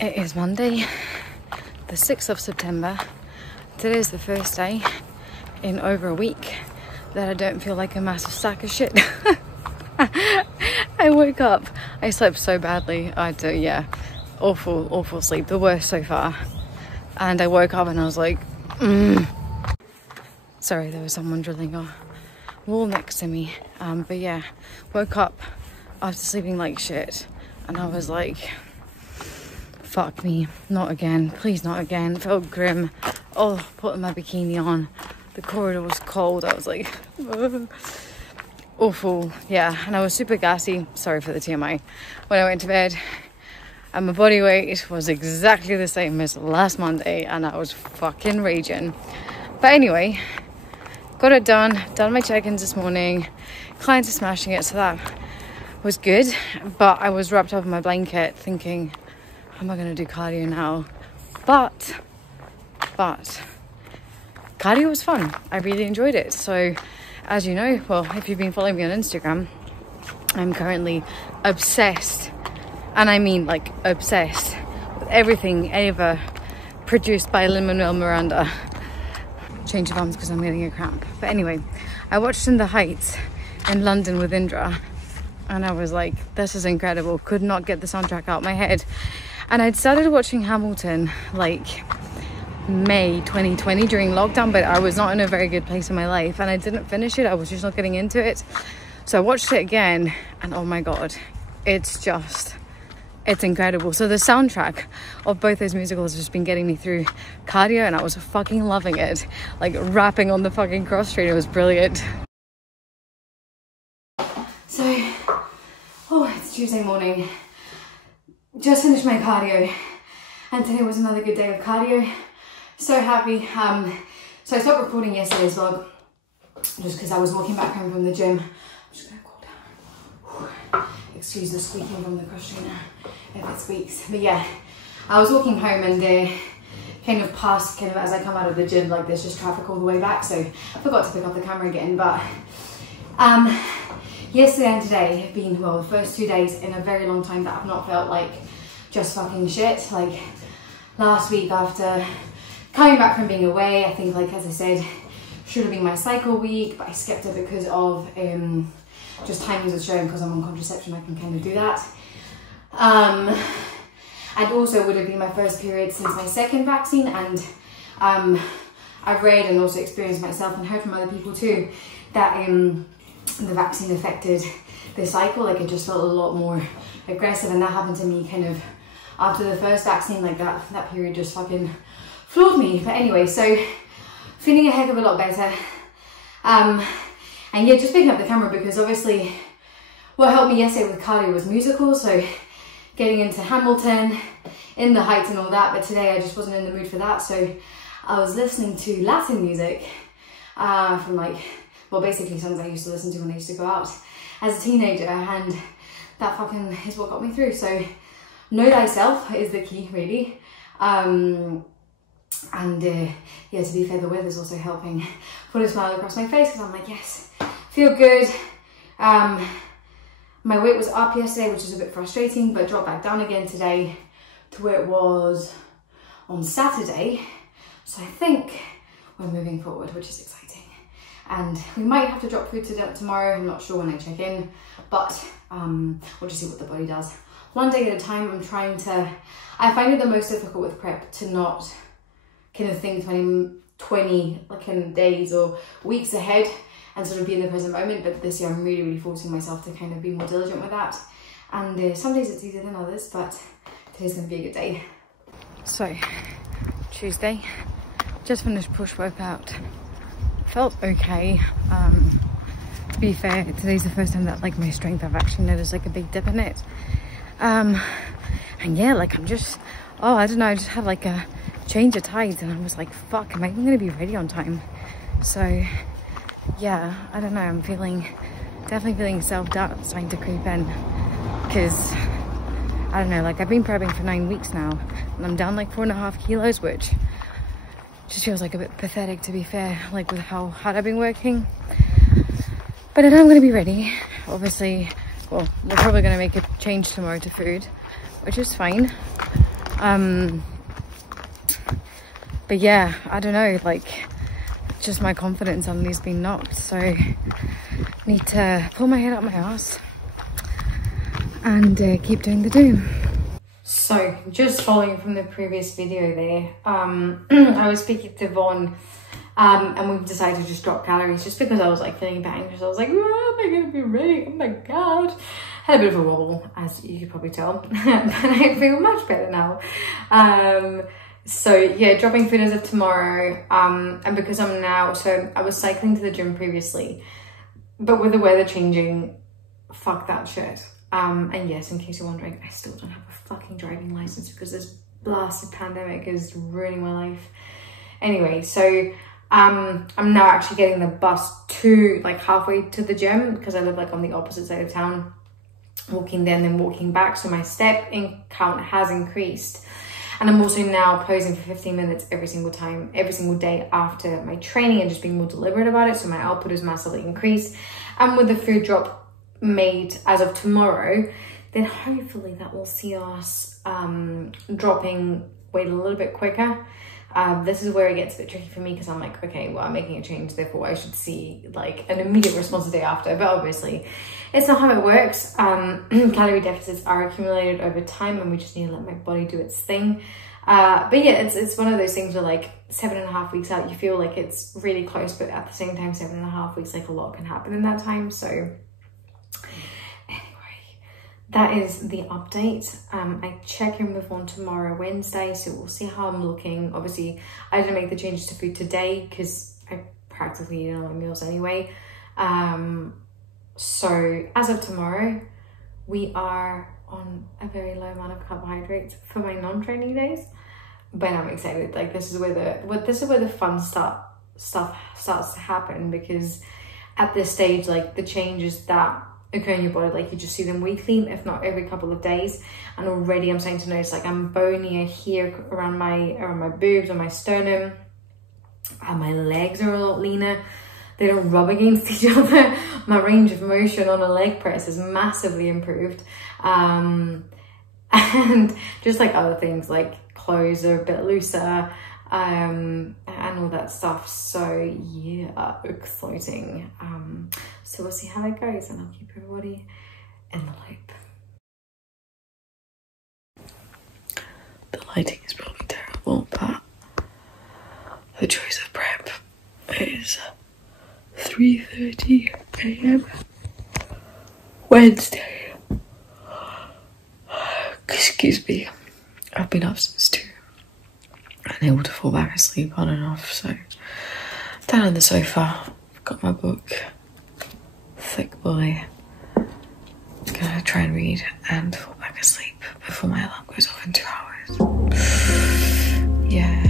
It is Monday, the 6th of September. Today is the first day in over a week that I don't feel like a massive sack of shit. I woke up, I slept so badly. Awful sleep, the worst so far. And I woke up and I was like, Sorry, there was someone drilling a wall next to me. But yeah, woke up after sleeping like shit and I was like, fuck me, not again, please not again. Felt grim. Oh, putting my bikini on, the corridor was cold. I was like, awful. Yeah, and I was super gassy, sorry for the TMI, when I went to bed, and my body weight was exactly the same as last Monday and I was fucking raging. But anyway, got it done my check-ins this morning. Clients are smashing it, so that was good. But I was wrapped up in my blanket thinking, how am I going to do cardio now? But cardio was fun. I really enjoyed it. So as you know, well, if you've been following me on Instagram, I'm currently obsessed, and I mean like obsessed, with everything ever produced by Lin-Manuel Miranda. Change of arms because I'm getting a cramp. But anyway, I watched In the Heights in London with Indra and I was like, this is incredible. Could not get the soundtrack out of my head. And I'd started watching Hamilton like May 2020 during lockdown, but I was not in a very good place in my life and I didn't finish it. I was just not getting into it. So I watched it again and oh my God, it's incredible. So the soundtrack of both those musicals has just been getting me through cardio and I was fucking loving it. Like rapping on the fucking cross street, it was brilliant. So, it's Tuesday morning. Just finished my cardio and today was another good day of cardio. So happy. So I stopped recording yesterday's vlog just because I was walking back home from the gym. I'm just gonna cool down. Excuse the squeaking from the cross trainer if it squeaks. But yeah, I was walking home and kind of past, as I come out of the gym, like there's just traffic all the way back, so I forgot to pick up the camera again. But yesterday and today have been, well, the first 2 days in a very long time that I've not felt like just fucking shit. Like last week after coming back from being away, I think, like as I said, should have been my cycle week, but I skipped it because of just timings of showing. Because I'm on contraception, I can kind of do that. And also would have been my first period since my second vaccine, and I've read and also experienced myself and heard from other people too that the vaccine affected the cycle. Like it just felt a lot more aggressive, and that happened to me kind of after the first vaccine. Like that period just fucking floored me. But anyway, so feeling a heck of a lot better. And yeah, just picking up the camera because obviously what helped me yesterday with cardio was musicals, so getting into Hamilton, In the Heights and all that. But today I just wasn't in the mood for that, so I was listening to Latin music from like, well, basically songs I used to listen to when I used to go out as a teenager, and that fucking is what got me through. So know thyself is the key, really. Yeah, to be fair, the weather's also helping put a smile across my face because I'm like, yes, feel good. My weight was up yesterday, which is a bit frustrating, but dropped back down again today to where it was on Saturday. So I think we're moving forward, which is exciting. And we might have to drop food tomorrow. I'm not sure when I check in, but we'll just see what the body does. One day at a time. I find it the most difficult with prep to not kind of think 20 like kind of days or weeks ahead and sort of be in the present moment. But this year I'm really forcing myself to kind of be more diligent with that. And some days it's easier than others, but today's gonna be a good day. So, Tuesday, just finished push workout. Felt okay. To be fair, today's the first time that like my strength I've actually noticed like a big dip in it. And yeah, like I'm just, I don't know, I just had like a change of tides and I was like, fuck, am I even gonna be ready on time? So yeah, I don't know, I'm definitely feeling self-doubt starting to creep in, because I don't know, like I've been prepping for 9 weeks now and I'm down like 4.5 kilos, which just feels like a bit pathetic, to be fair, like with how hard I've been working. But I know I'm gonna be ready. Obviously, well, we're probably gonna make a change tomorrow to food, which is fine. But yeah, I don't know, like, just my confidence suddenly has been knocked, so need to pull my head up my ass and keep doing the do. So just following from the previous video there, I was speaking to Vaughn, and we've decided to just drop calories just because I was like feeling a bit anxious. I was like, oh, am I gonna be ready? Oh my god. Had a bit of a wobble, as you could probably tell, but I feel much better now. So yeah, dropping food as of tomorrow, and because I'm now, so I was cycling to the gym previously, but with the weather changing, fuck that shit. And yes, in case you're wondering, I still don't have a fucking driving license because this blasted pandemic is ruining my life. Anyway, so I'm now actually getting the bus to like halfway to the gym because I live like on the opposite side of town, walking there and then walking back, so my step in count has increased. And I'm also now posing for 15 minutes every single day after my training and just being more deliberate about it. So my output is massively increased. And with the food drop made as of tomorrow, then hopefully that will see us dropping weight a little bit quicker. This is where it gets a bit tricky for me because I'm like, okay, well, I'm making a change, therefore I should see like an immediate response the day after. But obviously it's not how it works. Calorie deficits are accumulated over time and we just need to let my body do its thing. But yeah, it's one of those things where like 7.5 weeks out, you feel like it's really close, but at the same time, 7.5 weeks, like a lot can happen in that time. So that is the update. I check in with Vaughn tomorrow, Wednesday, so we'll see how I'm looking. Obviously, I didn't make the changes to food today because I practically eat all my meals anyway. So as of tomorrow, we are on a very low amount of carbohydrates for my non-training days. But I'm excited. Like this is where the fun stuff starts to happen, because at this stage, like the changes that occur in your body, like you just see them weekly, if not every couple of days. And already I'm starting to notice like I'm bonier here around my boobs, on my sternum, and my legs are a lot leaner. They don't rub against each other. My range of motion on a leg press is massively improved. And just like other things, like clothes are a bit looser, and all that stuff. So yeah, exciting. So we'll see how it goes, and I'll keep everybody in the loop. The lighting is probably terrible, but the choice of prep is 3:30 a.m. Wednesday. Excuse me. I've been up since 2. Unable to fall back asleep on and off, so down on the sofa, I've got my book, thick boy. I'm gonna try and read and fall back asleep before my alarm goes off in 2 hours. Yay.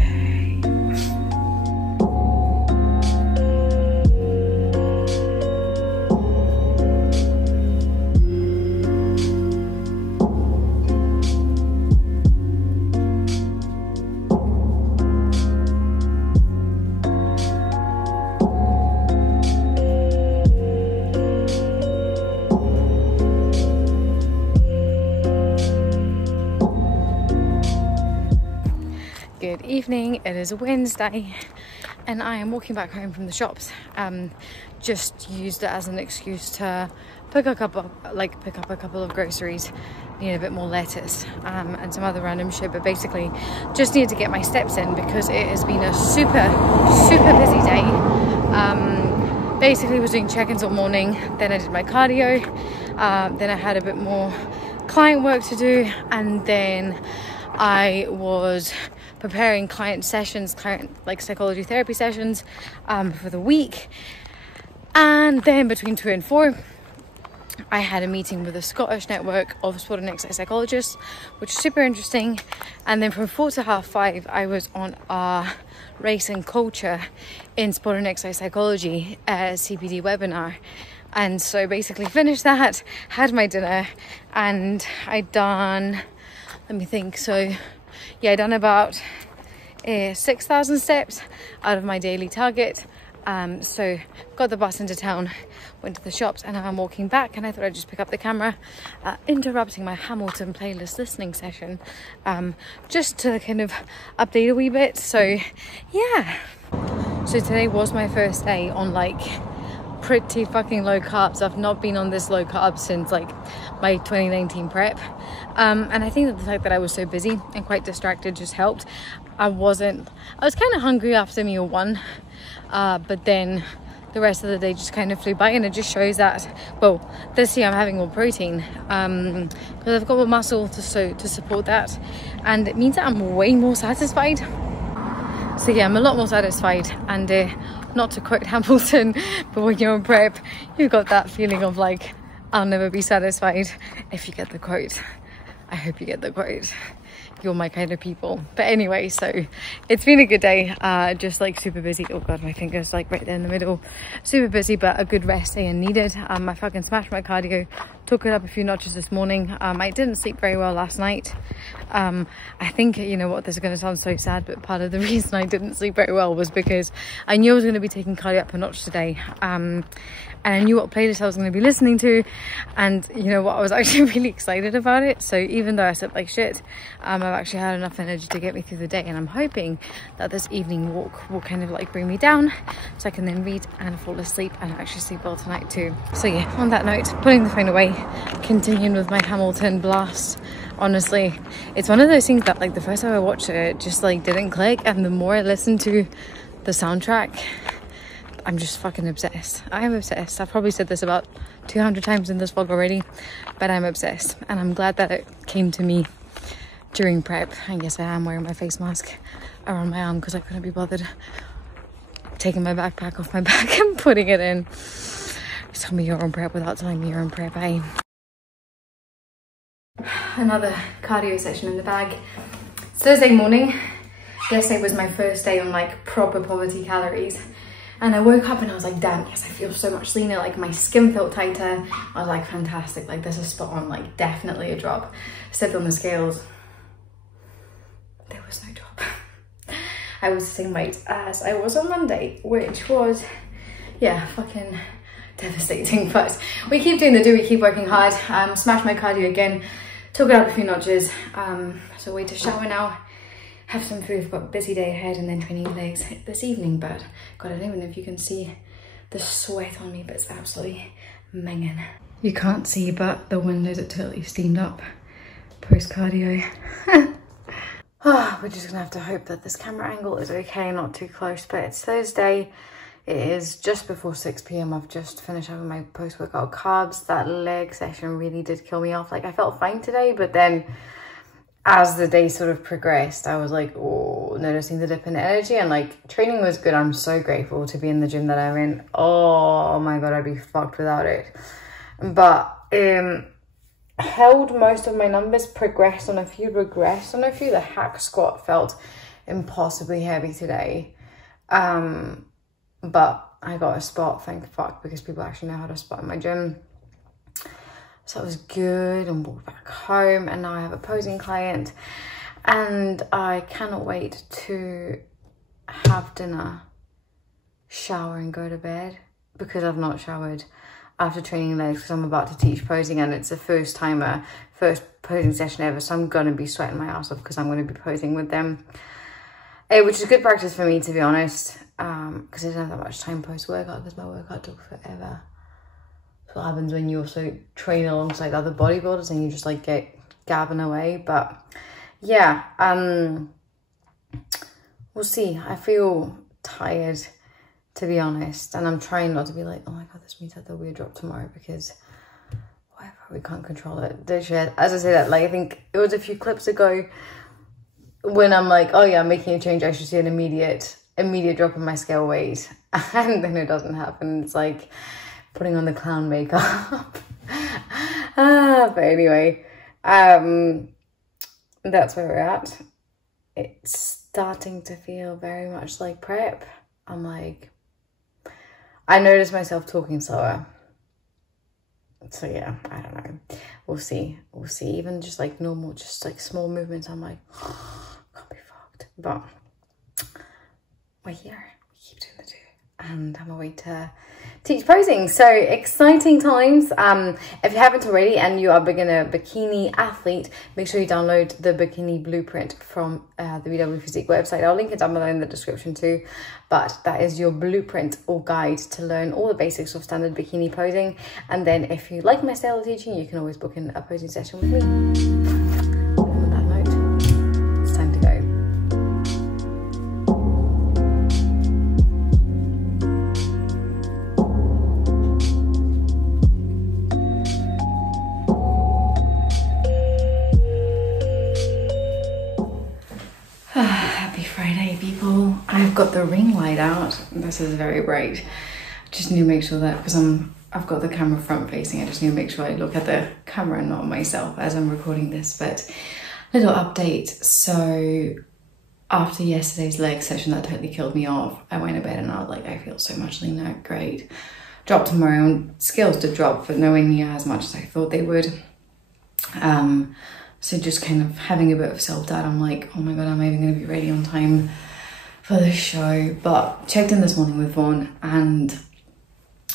Good evening, it is Wednesday and I am walking back home from the shops. Just used it as an excuse to pick up a couple of groceries, need a bit more lettuce, and some other random shit, but basically just needed to get my steps in because it has been a super busy day. Basically was doing check-ins all morning, then I did my cardio, then I had a bit more client work to do, and then I was preparing client psychology therapy sessions for the week. And then between 2 and 4 I had a meeting with the Scottish network of sport and exercise psychologists, which is super interesting. And then from 4 to half 5 I was on a race and culture in sport and exercise psychology CPD webinar. And so basically finished that, had my dinner, and I'd done, let me think, so yeah, I done about 6,000 steps out of my daily target, So got the bus into town, went to the shops, and now I'm walking back, and I thought I'd just pick up the camera, interrupting my Hamilton playlist listening session, just to kind of update a wee bit. So yeah, so today was my first day on like pretty fucking low carbs. I've not been on this low carb since like my 2019 prep, and I think that the fact that I was so busy and quite distracted just helped. I was kind of hungry after meal one, but then the rest of the day just kind of flew by, and it just shows that, well, this year I'm having more protein because I've got more muscle to support that, and it means that I'm way more satisfied. So yeah, I'm a lot more satisfied, and not to quote Hamilton, but when you're on prep, you've got that feeling of like, I'll never be satisfied. If you get the quote, I hope you get the quote. You're my kind of people. But anyway, so it's been a good day, just like super busy. Oh god, my finger's like right there in the middle. Super busy, but a good rest day and needed. I fucking smashed my cardio, took it up a few notches this morning. I didn't sleep very well last night. I think, you know what, this is going to sound so sad, but part of the reason I didn't sleep very well was because I knew I was going to be taking cardio up a notch today. And I knew what playlist I was going to be listening to, and you know what, I was actually really excited about it. So even though I slept like shit, I've actually had enough energy to get me through the day, and I'm hoping that this evening walk will kind of like bring me down so I can then read and fall asleep and actually sleep well tonight too. So yeah, on that note, putting the phone away, continuing with my Hamilton blast. Honestly, it's one of those things that like the first time I watched it, it just like didn't click, and the more I listened to the soundtrack, I'm just fucking obsessed. I am obsessed. I've probably said this about 200 times in this vlog already, but I'm obsessed, and I'm glad that it came to me during prep. I guess I am wearing my face mask around my arm because I couldn't be bothered taking my backpack off my back and putting it in. Tell me you're on prep without telling me you're on prep, eh? Another cardio session in the bag. It's Thursday morning. Yesterday was my first day on like proper poverty calories. And I woke up and I was like, damn, yes, I feel so much leaner. Like my skin felt tighter. I was like, fantastic. Like this is spot on, like definitely a drop. Stepped on the scales. There was no drop. I was the same weight as I was on Monday, which was, yeah, fucking devastating. But we keep doing the do, we keep working hard. Smashed my cardio again, took it up a few notches. So wait to shower now. Have some food. I've got a busy day ahead and then training legs this evening, but God, I don't even know if you can see the sweat on me, but it's absolutely minging. You can't see, but the windows are totally steamed up post cardio. We're just gonna have to hope that this camera angle is okay, not too close, but it's Thursday. It is just before 6 p.m. I've just finished having my post-workout carbs. That leg session really did kill me off. Like I felt fine today, but then as the day sort of progressed, I was like, oh, noticing the dip in energy, and like training was good. I'm so grateful to be in the gym that I'm in. Oh my God, I'd be fucked without it. But held most of my numbers, progressed on a few, regressed on a few. The hack squat felt impossibly heavy today. But I got a spot, thank fuck, because people actually know how to spot in my gym. So it was good, and walked back home, and now I have a posing client, and I cannot wait to have dinner, shower and go to bed, because I've not showered after training legs because I'm about to teach posing, and it's the first posing session ever, so I'm gonna be sweating my ass off because I'm gonna be posing with them, which is good practice for me, to be honest, because I didn't have that much time post-workout because my workout took forever. What happens when you also train alongside other bodybuilders and you just like get gabbing away. But yeah, we'll see. I feel tired, to be honest, and I'm trying not to be like, oh my God, this means that there'll be a drop tomorrow, because whatever, we can't control it. As I say that, like I think it was a few clips ago when I'm like, oh yeah, I'm making a change, I should see an immediate drop in my scale weight, and then it doesn't happen. It's like putting on the clown makeup. But anyway, that's where we're at. It's starting to feel very much like prep. I'm like, I notice myself talking slower. So yeah, I don't know. We'll see. Even just like normal, just like small movements, I'm like, can't be fucked. But we're here. We keep doing the do. and I'm away to teach posing. So exciting times. If you haven't already and you are a beginner bikini athlete, make sure you download the bikini blueprint from the VW Physique website. I'll link it down below in the description too, but that is your blueprint or guide to learn all the basics of standard bikini posing. And then if you like my style of teaching, you can always book in a posing session with me. And on that note, it's time to go. Happy Friday, people. I've got the ring light out. This is very bright. Just need to make sure that, because I've got the camera front facing, I just need to make sure I look at the camera and not myself as I'm recording this. But little update. So after yesterday's leg session that totally killed me off, I went to bed and I was like, I feel so much leaner. Great. Drop tomorrow. Scales to drop, but nowhere near as much as I thought they would. So just kind of having a bit of self-doubt. I'm like, oh my God, am I even going to be ready on time for the show? But checked in this morning with Vaughn and,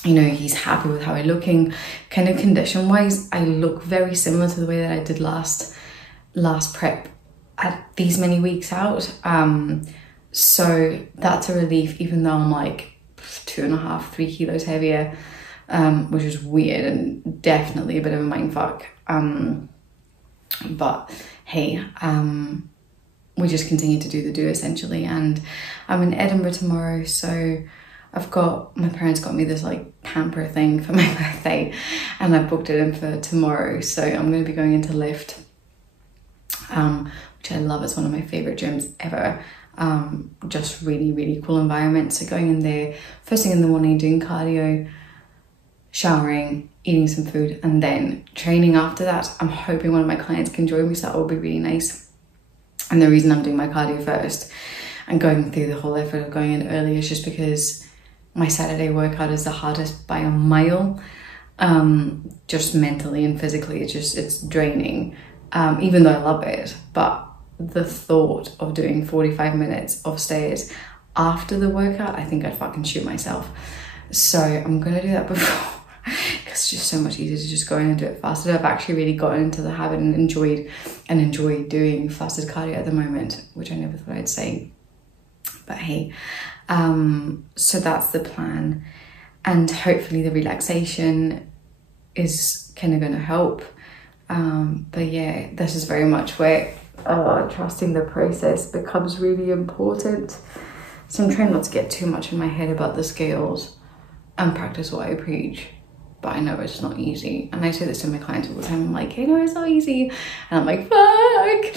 you know, he's happy with how I'm looking. Kind of condition-wise, I look very similar to the way that I did last prep at these many weeks out. So that's a relief, even though I'm like 2.5, 3 kilos heavier, which is weird and definitely a bit of a mindfuck. But hey, we just continue to do the do essentially. And I'm in Edinburgh tomorrow, so my parents got me this like camper thing for my birthday and I booked it in for tomorrow. So I'm going to be going into Lift, which I love. It's one of my favorite gyms ever. Just really, really cool environment. So going in there first thing in the morning, doing cardio, showering, eating some food, and then training after that. I'm hoping one of my clients can join me, so that will be really nice. And the reason I'm doing my cardio first and going through the whole effort of going in early is just because my Saturday workout is the hardest by a mile. Just mentally and physically, it's draining, even though I love it. But the thought of doing 45 minutes of stairs after the workout, I think I'd fucking shoot myself. So I'm gonna do that before. It's just so much easier to just go in and do it faster. I've actually really gotten into the habit and enjoy doing fasted cardio at the moment, which I never thought I'd say. But hey, so that's the plan, and hopefully the relaxation is kind of going to help. But yeah, this is very much where trusting the process becomes really important. So I'm trying not to get too much in my head about the scales and practice what I preach. But I know it's not easy. And I say this to my clients all the time. I'm like, hey, no, it's not easy. And I'm like, fuck.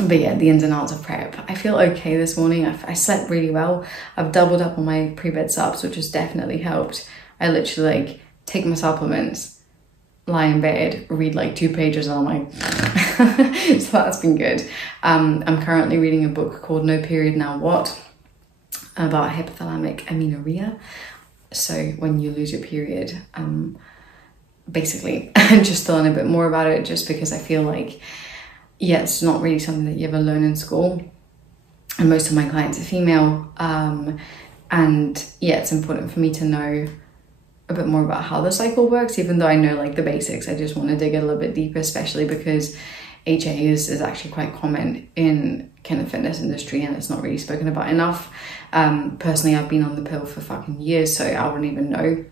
But yeah, the ins and outs of prep. I feel okay this morning. I slept really well. I've doubled up on my pre-bed subs, which has definitely helped. I literally like take my supplements, lie in bed, read like 2 pages, and I'm like, so that's been good. I'm currently reading a book called No Period Now What? About hypothalamic amenorrhea. So when you lose your period, basically just to learn a bit more about it, just because I feel like, yeah, it's not really something that you ever learn in school. And most of my clients are female. And yeah, it's important for me to know a bit more about how the cycle works, even though I know like the basics. I just want to dig a little bit deeper, especially because HA is actually quite common in kind of fitness industry and it's not really spoken about enough. Personally, I've been on the pill for fucking years, so I wouldn't even know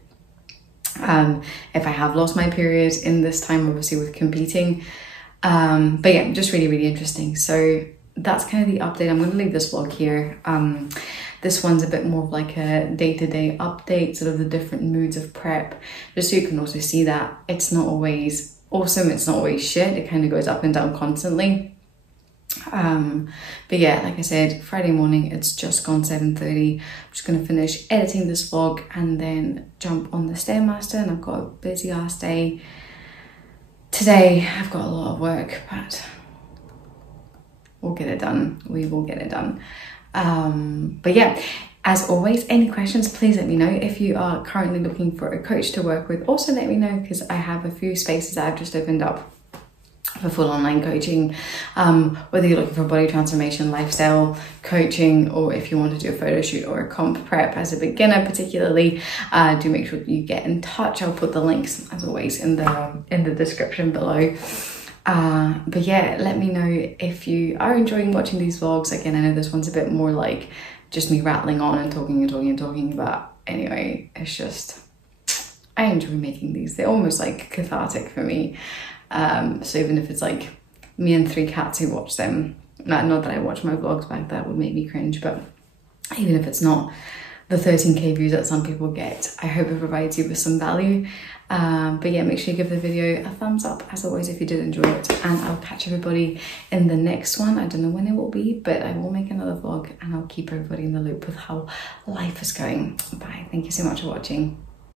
if I have lost my period in this time, obviously with competing. But yeah, just really, really interesting. So that's kind of the update. I'm going to leave this vlog here. This one's a bit more of like a day-to-day update, sort of the different moods of prep, just so you can also see that it's not always awesome, it's not always shit, it kind of goes up and down constantly. But yeah, like I said, Friday morning, it's just gone 7:30. I'm just going to finish editing this vlog and then jump on the Stairmaster, and I've got a busy ass day today. I've got a lot of work, but we'll get it done. We will get it done. But yeah, as always, any questions, please let me know. If you are currently looking for a coach to work with, also let me know, because I have a few spaces that I've just opened up for full online coaching, whether you're looking for body transformation, lifestyle coaching, or if you want to do a photo shoot or a comp prep as a beginner particularly, do make sure you get in touch. I'll put the links as always in the description below. But yeah, let me know if you are enjoying watching these vlogs. Again, I know this one's a bit more like just me rattling on and talking, but anyway, it's just, I enjoy making these. They're almost like cathartic for me. So even if it's like me and 3 cats who watch them, not that I watch my vlogs back, that would make me cringe, but even if it's not the 13k views that some people get, I hope it provides you with some value. But yeah, make sure you give the video a thumbs up as always if you did enjoy it, and I'll catch everybody in the next one. I don't know when it will be, but I will make another vlog and I'll keep everybody in the loop with how life is going. Bye. Thank you so much for watching.